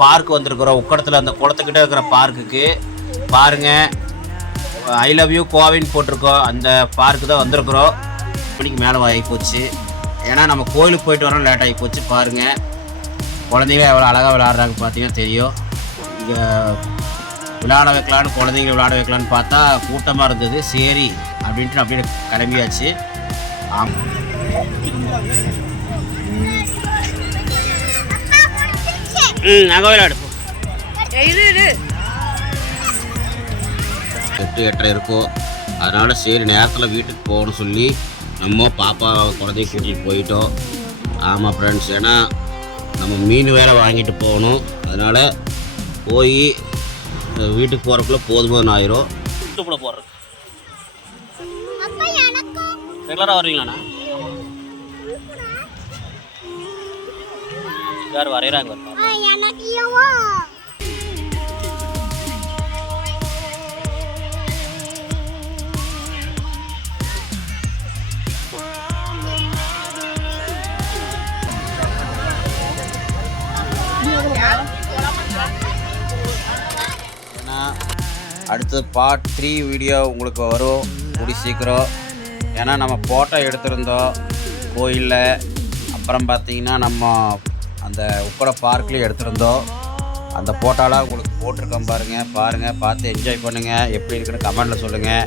Park வந்திருக்கிறோம். உக்கடத்தில் அந்த குளத்துக்கிட்ட இருக்கிற பார்க்குக்கு. பாருங்க. ஐ லவ் யூ கோவின் போட்டிருக்கோம். அந்த பார்க்கு தான் வந்திருக்கிறோம். மணிக்கு மேலே ஆகி போச்சு. ஏன்னா நம்ம கோயிலுக்கு போயிட்டு வரோம் லேட் ஆகி போச்சு. பாருங்க. குழந்தைங்க எவ்வளோ அழகாக விளாட்றாங்க பார்த்தீங்கன்னா தெரியும். இங்கே விளாட வைக்கலான்னு குழந்தைங்க விளாட வைக்கலான்னு பார்த்தா கூட்டமாக இருந்தது. சரி அப்படின்ட்டு அப்படியே கிளம்பியாச்சு. ஆமாம் ம் நாங்கள் விளையாடு போ. இது இது எட்டு எட்டரை இருக்கும். அதனால் சரி நேரத்தில் வீட்டுக்கு போகணும்னு சொல்லி நம்ம பாப்பா குழந்தைய கூட்டிகிட்டு போயிட்டோம். ஆமாம் ஃப்ரெண்ட்ஸ் ஏன்னா நம்ம மீன் வேலை வாங்கிட்டு போகணும். அதனால் போய் வீட்டுக்கு போகிறக்குள்ள போதுமான ஆயிரும். வீட்டுக்குள்ளே போடுறது அப்பா எனக்கும். ரெகுலராக வருவீங்களாண்ணா யார் வரைகிறாங்க ஆ, அடுத்து பார்ட் த்ரீ வீடியோ உங்களுக்கு வரும். கூடி சீக்கிரம். ஏன்னா நம்ம ஃபோட்டோ எடுத்திருந்தோம் கோயிலில். அப்புறம் பார்த்தீங்கன்னா நம்ம அந்த உக்கட பார்க்லேயும் எடுத்திருந்தோம். அந்த ஃபோட்டோலாம் உங்களுக்கு போட்டிருக்கோம் பாருங்கள் பாருங்கள் பார்த்து என்ஜாய் பண்ணுங்கள் எப்படி இருக்குன்னு கமெண்டில் சொல்லுங்கள்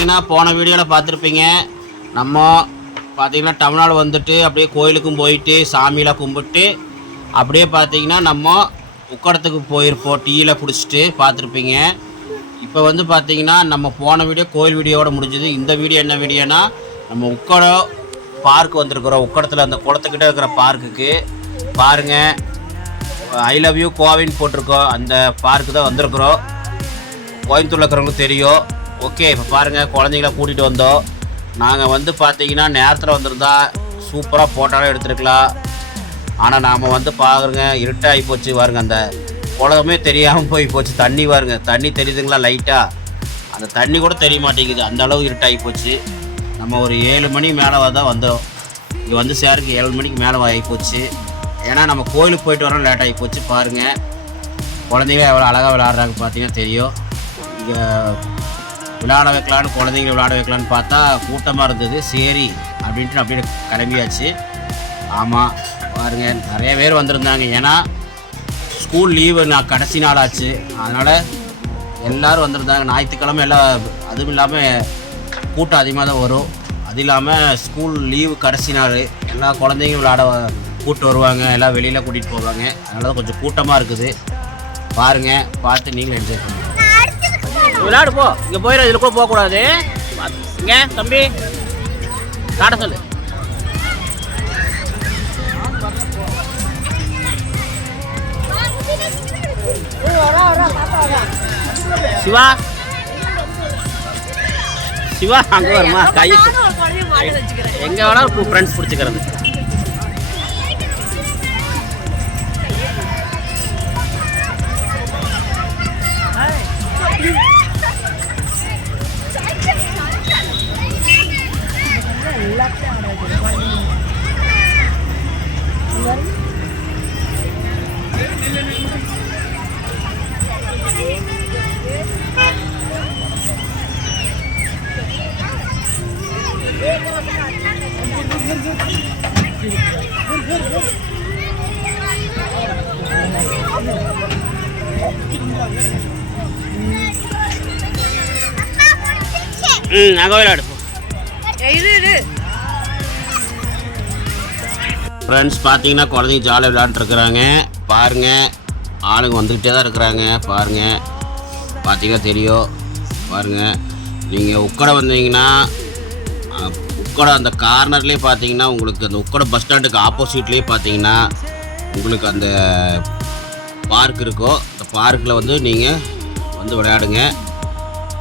பார்த்தீங்கன்னா போன வீடியோவில் பார்த்துருப்பீங்க. நம்ம பார்த்திங்கன்னா தமிழ்நாடு வந்துட்டு அப்படியே கோயிலுக்கும் போயிட்டு சாமியெலாம் கும்பிட்டு அப்படியே பார்த்தீங்கன்னா நம்ம உக்கடத்துக்கு போயிருப்போம். டீயில் குடிச்சிட்டு பார்த்துருப்பீங்க. இப்போ வந்து பார்த்தீங்கன்னா நம்ம போன வீடியோ கோயில் வீடியோவோட முடிஞ்சது. இந்த வீடியோ என்ன வீடியோனா நம்ம உக்கடம் பார்க் வந்திருக்கிறோம். உக்கடத்தில் அந்த குளத்துக்கிட்ட இருக்கிற பார்க்குக்கு. பாருங்கள் ஐ லவ் யூ கோவின் போட்டிருக்கோம். அந்த பார்க்கு தான் வந்திருக்கிறோம். கோயம்புத்தூரில் இருக்கிறவங்களுக்கு தெரியும். ஓகே இப்போ பாருங்கள் குழந்தைங்கள கூட்டிகிட்டு வந்தோம். நாங்கள் வந்து பார்த்தீங்கன்னா நேரத்தில் வந்திருந்தா சூப்பராக ஃபோட்டோலாம் எடுத்துருக்கலாம். ஆனால் நாம் வந்து பாருங்க இருட்டாகி போச்சு பாருங்க அந்த உலகமே தெரியாமல் போய் போச்சு. தண்ணி பாருங்க தண்ணி தெரியுதுங்களா லைட்டாக அந்த தண்ணி கூட தெரிய மாட்டேங்குது. அந்த அளவு இருட்டாகி போச்சு. நம்ம ஒரு ஏழு மணி மேலே தான் வந்தோம். இங்கே வந்து சேருக்கு ஏழு மணிக்கு மேலே ஆகி போச்சு. ஏன்னா நம்ம கோயிலுக்கு போயிட்டு வரோம் லேட் ஆகி போச்சு பாருங்கள் குழந்தைங்க எவ்வளோ அழகாக விளாட்றாங்க பார்த்தீங்கன்னா தெரியும். இங்கே விளையாட வைக்கலான்னு குழந்தைங்க விளையாட வைக்கலான்னு பார்த்தா கூட்டமாக இருந்தது. சரி அப்படின்ட்டு அப்படியே கிளம்பியாச்சு. ஆமாம் பாருங்க நிறைய பேர் வந்திருந்தாங்க. ஏன்னா ஸ்கூல் லீவு நான் கடைசி நாள் ஆச்சு அதனால் எல்லோரும் வந்திருந்தாங்க. ஞாயிற்றுக்கிழமை எல்லாம் அதுவும் இல்லாமல் கூட்டம் அதிகமாக தான் வரும். அது இல்லாமல் ஸ்கூல் லீவு கடைசி நாள். எல்லா குழந்தைங்களும் விளையாட கூப்பிட்டு வருவாங்க. எல்லாம் வெளியில் கூட்டிகிட்டு போவாங்க. அதனால கொஞ்சம் கூட்டமாக இருக்குது. பாருங்கள் பார்த்து நீங்களும் என்ஜாய் பண்ணுங்கள் விளையாடு போ இங்கே போயிடும் இதில் கூட போகக்கூடாது. இங்கே தம்பி. காட்ட சொல்லு. சிவா. சிவா அங்கே வருமா? கை எங்கே வேணாலும் ஃப்ரெண்ட்ஸ் பிடிச்சிக்கிறது. ம் விளையாடு போ. இது இது ஃப்ரெண்ட்ஸ் பார்த்தீங்கன்னா குழந்தைங்க ஜாலியாக விளையாண்டுருக்குறாங்க பாருங்கள் ஆளுங்க வந்துக்கிட்டே தான் இருக்கிறாங்க. பாருங்கள் பார்த்தீங்கன்னா தெரியும். பாருங்கள் நீங்கள் உக்கடை வந்தீங்கன்னா உக்கடை அந்த கார்னர்லேயே பார்த்தீங்கன்னா உங்களுக்கு அந்த உக்கடை பஸ் ஸ்டாண்டுக்கு ஆப்போசிட்லேயே பார்த்தீங்கன்னா உங்களுக்கு அந்த பார்க் இருக்கோ அந்த பார்க்கில் வந்து நீங்கள் வந்து விளையாடுங்க.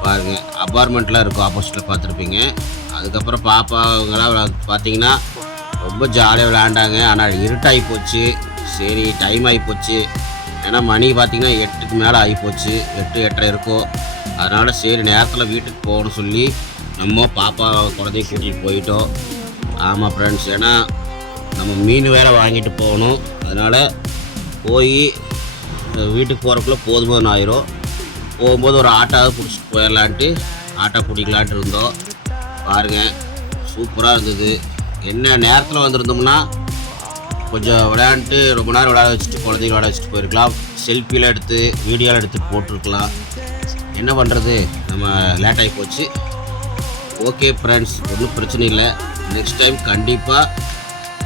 பாருங்கள் அப்பார்ட்மெண்ட்லாம் இருக்கும் ஆப்போசிட்டில் பார்த்துருப்பீங்க. அதுக்கப்புறம் பாப்பாங்களாம் பார்த்தீங்கன்னா ரொம்ப ஜாலியாக விளையாண்டாங்க. ஆனால் இருட்டாகி போச்சு. சரி டைம் ஆகி போச்சு. ஏன்னா மணி பார்த்தீங்கன்னா எட்டுக்கு மேலே ஆகி போச்சு. எட்டு எட்டரை இருக்கும். அதனால் சரி நேரத்தில் வீட்டுக்கு போகணும்னு சொல்லி நம்ம பாப்பா குழந்தைய கூட்டிகிட்டு போயிட்டோம். ஆமாம் ஃப்ரெண்ட்ஸ் ஏன்னா நம்ம மீன் வேலை வாங்கிட்டு போகணும். அதனால் போய் வீட்டுக்கு போகிறக்குள்ளே போதுமான ஆயிரும். போகும்போது ஒரு ஆட்டாவது பிடிச்சிட்டு போயிடலான்ட்டு ஆட்டோ பிடிக்கலான்ட்டு இருந்தோம். பாருங்கள் சூப்பராக இருந்தது. என்ன நேரத்தில் வந்திருந்தோம்னா கொஞ்சம் விளையாண்டுட்டு ரொம்ப நேரம் விளையாட வச்சுட்டு குழந்தைங்க விளையாட வச்சுட்டு போயிருக்கலாம். செல்ஃபியில் எடுத்து வீடியோவில் எடுத்து போட்டிருக்கலாம். என்ன பண்ணுறது நம்ம லேட் ஆகி போச்சு. ஓகே ஃப்ரெண்ட்ஸ் ஒன்றும் பிரச்சனை இல்லை. நெக்ஸ்ட் டைம் கண்டிப்பாக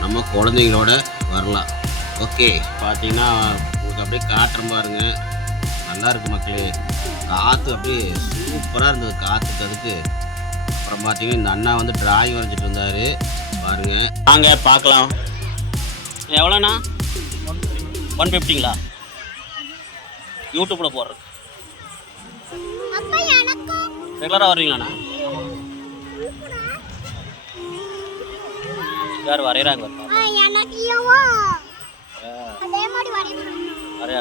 நம்ம குழந்தைங்களோட வரலாம். ஓகே பார்த்தீங்கன்னா உங்களுக்கு அப்படியே காட்டுறேன் பாருங்க. நல்லா இருக்கு மக்களே. காற்று அப்படியே சூப்பராக இருந்தது காற்றுக்கு அதுக்கு. அப்புறம் பார்த்தீங்கன்னா இந்த அண்ணா வந்து டிராயிங் வரைஞ்சிட்டு இருந்தார். பாருங்க. வாங்க பார்க்கலாம். எவ்வளோண்ணா? ஒன் ஃபிஃப்டிங்களா யூடியூப்பில் போடுறது அப்பா எனக்கும். ரெகுலராக வருவீங்களாண்ணா யார் வரைகிறாங்க ஆ, எனக்கும் அதே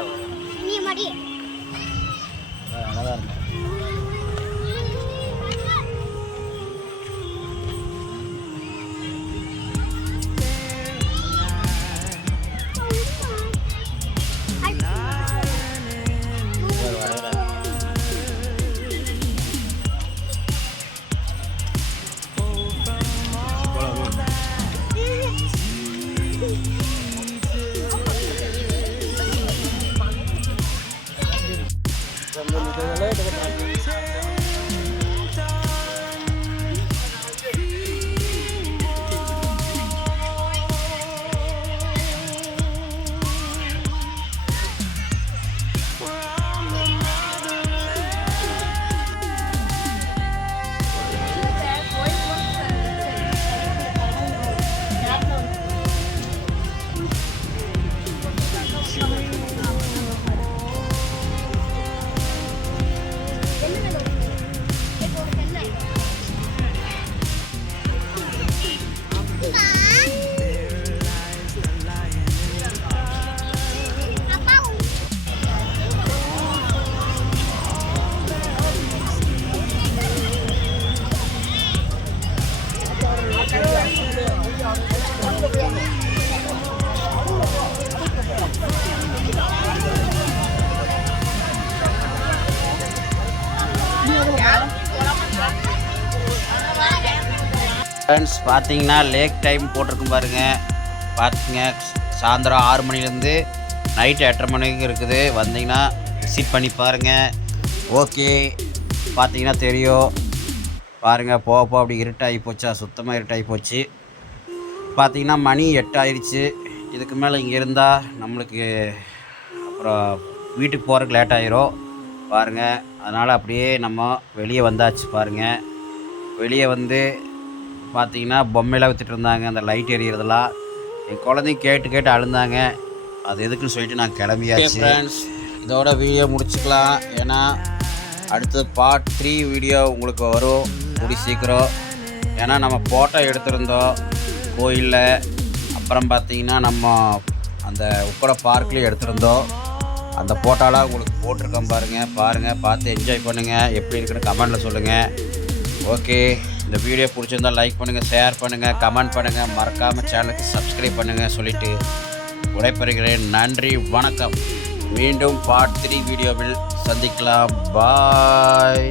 你这个累置，这个。பார்த்தீங்கன்னா லேக் டைம் போட்டிருக்கும் பாருங்க. பார்த்துங்க சாயந்தரம் ஆறு மணிலேருந்து நைட்டு எட்டரை மணிக்கு இருக்குது. வந்தீங்கன்னா விசிட் பண்ணி பாருங்கள் ஓகே பார்த்தீங்கன்னா தெரியும். பாருங்கள் போக போக அப்படி இருட்டாகி போச்சா. சுத்தமாக இருட்டாகி போச்சு. பார்த்தீங்கன்னா மணி எட்டாயிடுச்சு இதுக்கு மேலே இங்கே இருந்தால் நம்மளுக்கு அப்புறம் வீட்டுக்கு போகிறதுக்கு லேட் ஆயிரும். பாருங்கள் அதனால் அப்படியே நம்ம வெளியே வந்தாச்சு பாருங்கள் வெளியே வந்து பார்த்தீங்கன்னா பொம்மையெல்லாம் வித்துட்டு இருந்தாங்க அந்த லைட் எரியறதெல்லாம். என் குழந்தைங்க கேட்டு கேட்டு அழுந்தாங்க. அது எதுக்குன்னு சொல்லிட்டு நான் கிளம்பியாச்சு. ஃப்ரெண்ட்ஸ் இதோட வீடியோ முடிச்சுக்கலாம். ஏன்னா அடுத்தது பார்ட் த்ரீ வீடியோ உங்களுக்கு வரும். கூடி சீக்கிரம். ஏன்னா நம்ம ஃபோட்டோ எடுத்திருந்தோம் கோயிலில். அப்புறம் பார்த்தீங்கன்னா நம்ம அந்த உக்கட பார்க்லேயும் எடுத்திருந்தோம். அந்த ஃபோட்டோலாம் உங்களுக்கு போட்டிருக்கோம் பாருங்கள் பாருங்கள் பார்த்து என்ஜாய் பண்ணுங்கள் எப்படி இருக்குன்னு கமெண்டில் சொல்லுங்கள் ஓகே இந்த வீடியோ பிடிச்சிருந்தா லைக் பண்ணுங்கள் ஷேர் பண்ணுங்கள் கமெண்ட் பண்ணுங்கள் மறக்காமல் சேனலுக்கு சப்ஸ்கிரைப் பண்ணுங்கள் சொல்லிட்டு விடைபெறுகிறேன். நன்றி வணக்கம். மீண்டும் பார்ட் த்ரீ வீடியோவில் சந்திக்கலாம். பாய்